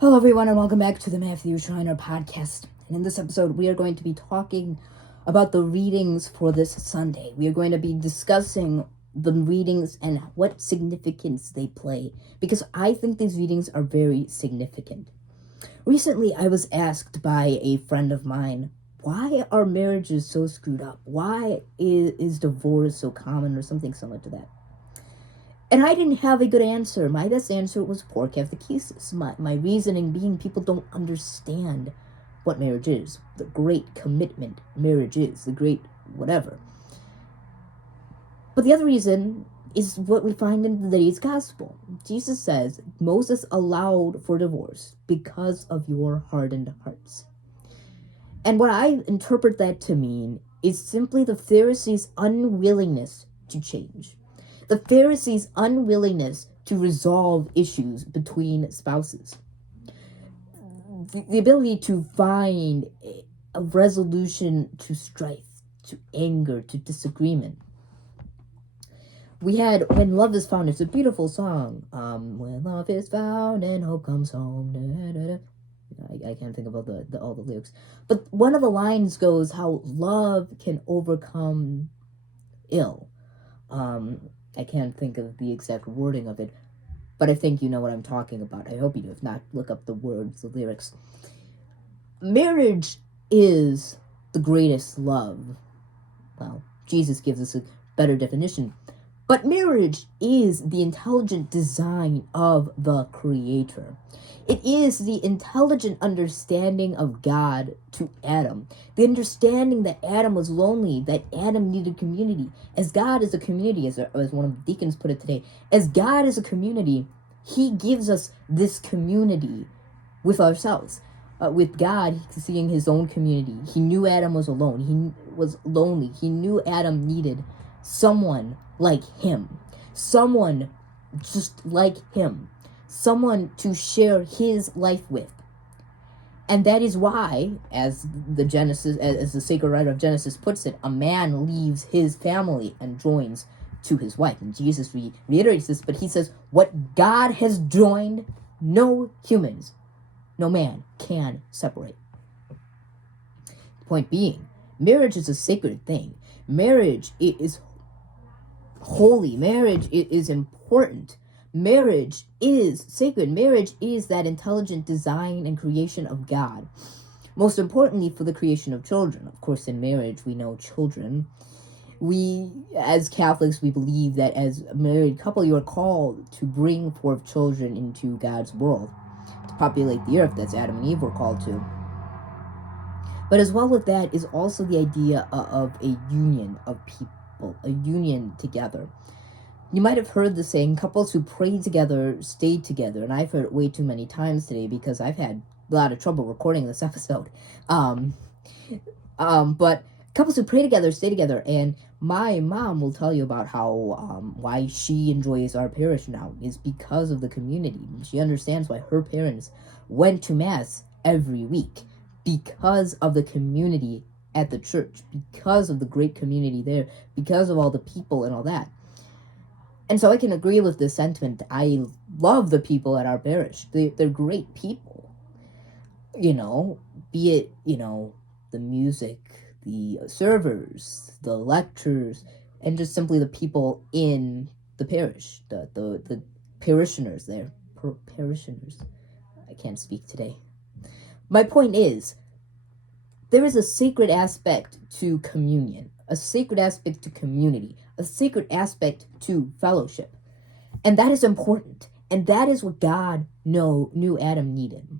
Hello, everyone, and welcome back to the Matthew Schreiner podcast. And in this episode, we are going to be talking about the readings for this Sunday. We are going to be discussing the readings and what significance they play, because I think these readings are very significant. Recently, I was asked by a friend of mine, why are marriages so screwed up? Why is divorce so common, or something similar to that? And I didn't have a good answer. My best answer was poor catechesis. My reasoning being people don't understand what marriage is, the great commitment marriage is, the great whatever. But the other reason is what we find in today's gospel. Jesus says, Moses allowed for divorce because of your hardened hearts. And what I interpret that to mean is simply the Pharisees' unwillingness to change. The Pharisees' unwillingness to resolve issues between spouses. The ability to find a resolution to strife, to anger, to disagreement. We had When Love is Found. It's a beautiful song. When love is found and hope comes home. Da, da, da. I can't think about all the lyrics. But one of the lines goes how love can overcome ill. I can't think of the exact wording of it, but I think you know what I'm talking about. I hope you do. If not, look up the words, the lyrics. Marriage is the greatest love. Well, Jesus gives us a better definition. But marriage is the intelligent design of the Creator. It is the intelligent understanding of God to Adam. The understanding that Adam was lonely, that Adam needed community. As God is a community, as one of the deacons put it today, as God is a community, He gives us this community with ourselves. With God, seeing His own community. He knew Adam was alone. He was lonely. He knew Adam needed someone like him. Someone just like him. Someone to share his life with. And that is why, as the sacred writer of Genesis puts it, a man leaves his family and joins to his wife. And Jesus reiterates this, but he says, what God has joined, no humans, no man can separate. The point being, marriage is a sacred thing. Marriage is holy. Marriage is important. Marriage is sacred. Marriage is that intelligent design and creation of God. Most importantly, for the creation of children. Of course, in marriage, we know children. We, as Catholics, we believe that as a married couple, you are called to bring forth children into God's world, to populate the earth. That's Adam and Eve were called to. But as well with that is also the idea of a union of people, a union together. You might have heard the saying, couples who pray together stay together, and I've heard it way too many times today because I've had a lot of trouble recording this episode. But couples who pray together stay together, and my mom will tell you about how why she enjoys our parish now is because of the community. She understands why her parents went to Mass every week. Because of the community at the church, because of the great community there, because of all the people and all that. And so I can agree with this sentiment. I love the people at our parish. They're great people. Be it, the music, the servers, the lectures, and just simply the people in the parish, the parishioners there. Parishioners. I can't speak today. My point is, there is a sacred aspect to communion, a sacred aspect to community, a sacred aspect to fellowship. And that is important. And that is what God knew Adam needed.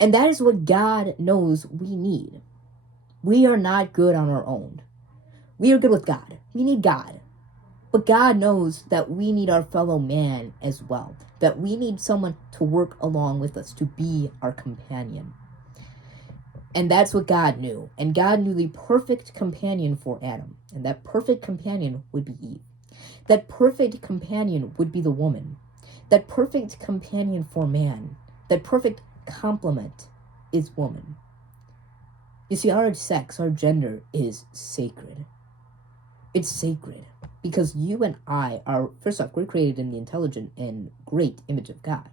And that is what God knows we need. We are not good on our own. We are good with God. We need God. But God knows that we need our fellow man as well. That we need someone to work along with us, to be our companion. And that's what God knew. And God knew the perfect companion for Adam. And that perfect companion would be Eve. That perfect companion would be the woman. That perfect companion for man. That perfect complement is woman. You see, our sex, our gender is sacred. It's sacred. Because you and I are, first off, we're created in the intelligent and great image of God.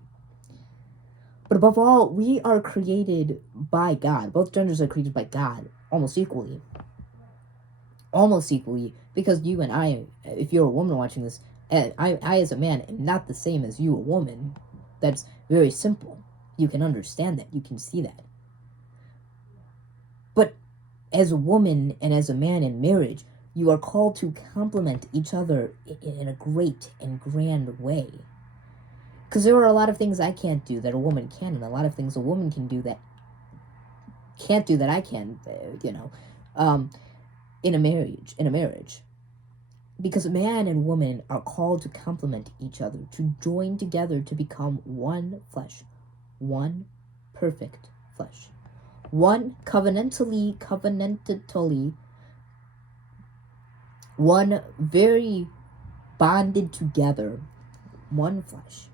But above all, we are created by God. Both genders are created by God almost equally. Almost equally, because you and I, if you're a woman watching this, and I as a man am not the same as you, a woman. That's very simple. You can understand that. You can see that. But as a woman and as a man in marriage, you are called to complement each other in a great and grand way. Because there are a lot of things I can't do that a woman can, and a lot of things a woman can do that can't do that I can, in a marriage. Because man and woman are called to complement each other, to join together to become one flesh, one perfect flesh, one covenantally, one very bonded together, one flesh,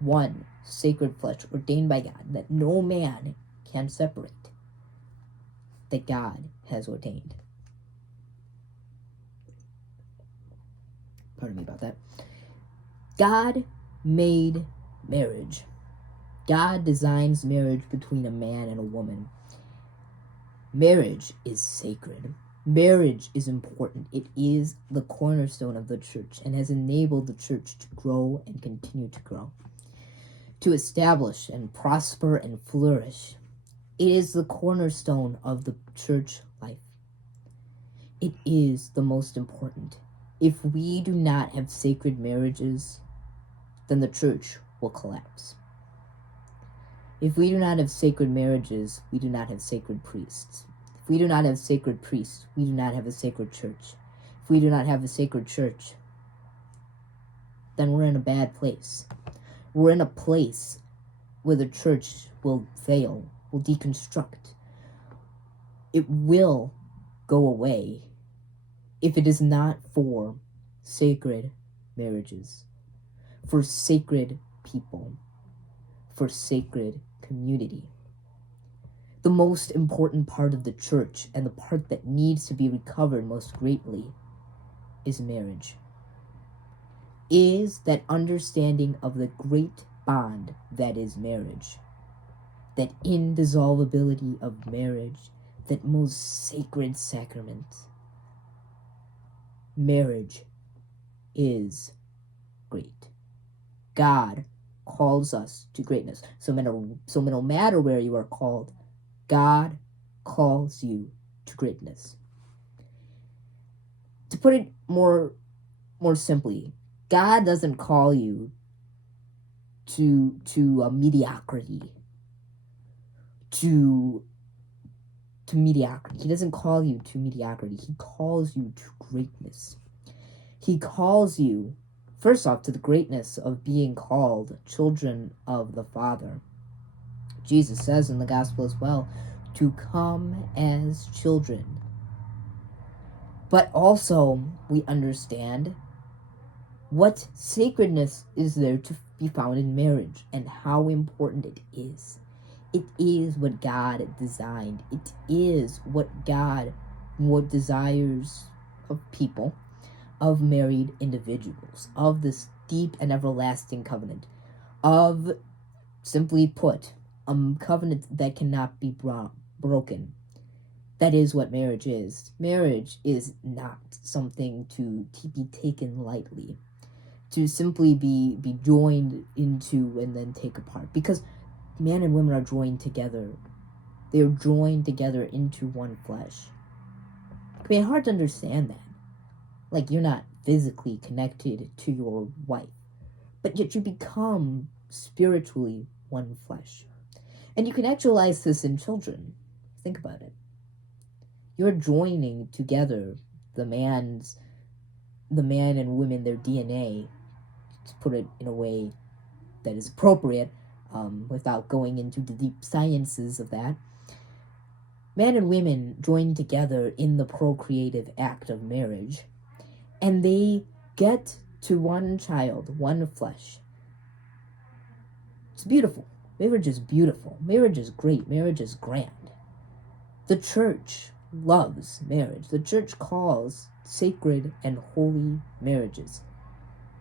one sacred flesh ordained by God that no man can separate, that God has ordained. Pardon me about that. God made marriage. God designs marriage between a man and a woman. Marriage is sacred. Marriage is important. It is the cornerstone of the church and has enabled the church to grow and continue to grow, to establish and prosper and flourish. It is the cornerstone of the church life. It is the most important. If we do not have sacred marriages, then the church will collapse. If we do not have sacred marriages, we do not have sacred priests. If we do not have sacred priests, we do not have a sacred church. If we do not have a sacred church, then we're in a bad place. We're in a place where the church will fail, will deconstruct. It will go away if it is not for sacred marriages, for sacred people, for sacred community. The most important part of the church, and the part that needs to be recovered most greatly, is marriage. Is that understanding of the great bond that is marriage, that indissolubility of marriage, that most sacred sacrament. Marriage is great. God calls us to greatness. So no matter where you are called, God calls you to greatness. To put it more simply, God doesn't call you to a mediocrity. To mediocrity. He doesn't call you to mediocrity. He calls you to greatness. He calls you, first off, to the greatness of being called children of the Father. Jesus says in the gospel as well, to come as children. But also, we understand what sacredness is there to be found in marriage and how important it is. It is what God designed. It is what desires of people, of married individuals, of this deep and everlasting covenant, of, simply put, a covenant that cannot be broken. That is what marriage is. Marriage is not something to be taken lightly, to simply be joined into and then take apart. Because man and women are joined together. They are joined together into one flesh. I mean, hard to understand that. Like, you're not physically connected to your wife, but yet you become spiritually one flesh. And you can actualize this in children. Think about it. You're joining together the man and women, their DNA, to put it in a way that is appropriate, without going into the deep sciences of that. Man and women join together in the procreative act of marriage, and they get to one child, one flesh. It's beautiful. Marriage is beautiful. Marriage is great. Marriage is grand. The church loves marriage. The church calls sacred and holy marriages.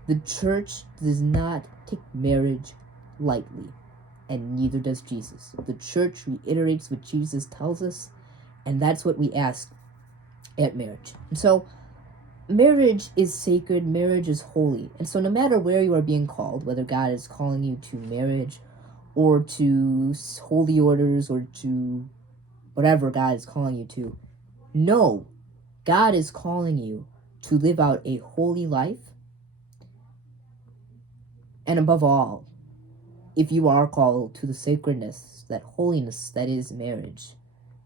The church does not take marriage lightly. and neither does Jesus. The church reiterates what Jesus tells us, and that's what we ask at marriage. And so, marriage is sacred, marriage is holy. And so, no matter where you are being called, whether God is calling you to marriage or to holy orders or to whatever God is calling you to, know God is calling you to live out a holy life. And above all, if you are called to the sacredness, that holiness that is marriage,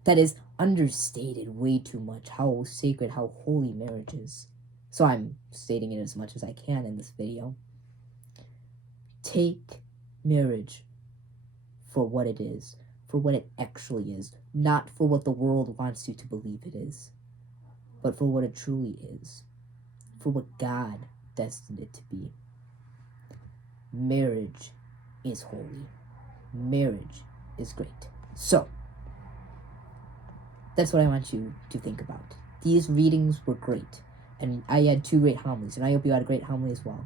that is understated way too much, how sacred, how holy marriage is. So I'm stating it as much as I can in this video. Take marriage for what it is, for what it actually is, not for what the world wants you to believe it is, but for what it truly is, for what God destined it to be. Marriage is holy. Marriage is great. So, that's what I want you to think about. These readings were great, and I had 2 great homilies, and I hope you had a great homily as well.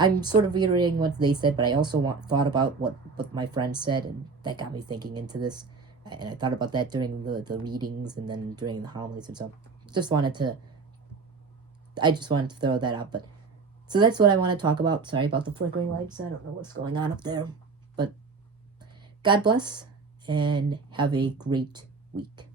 I'm sort of reiterating what they said, but I also thought about what my friends said, and that got me thinking into this. And I thought about that during the readings and then during the homilies and stuff. I just wanted to throw that out. But so that's what I want to talk about. Sorry about the flickering lights. I don't know what's going on up there. But God bless, and have a great week.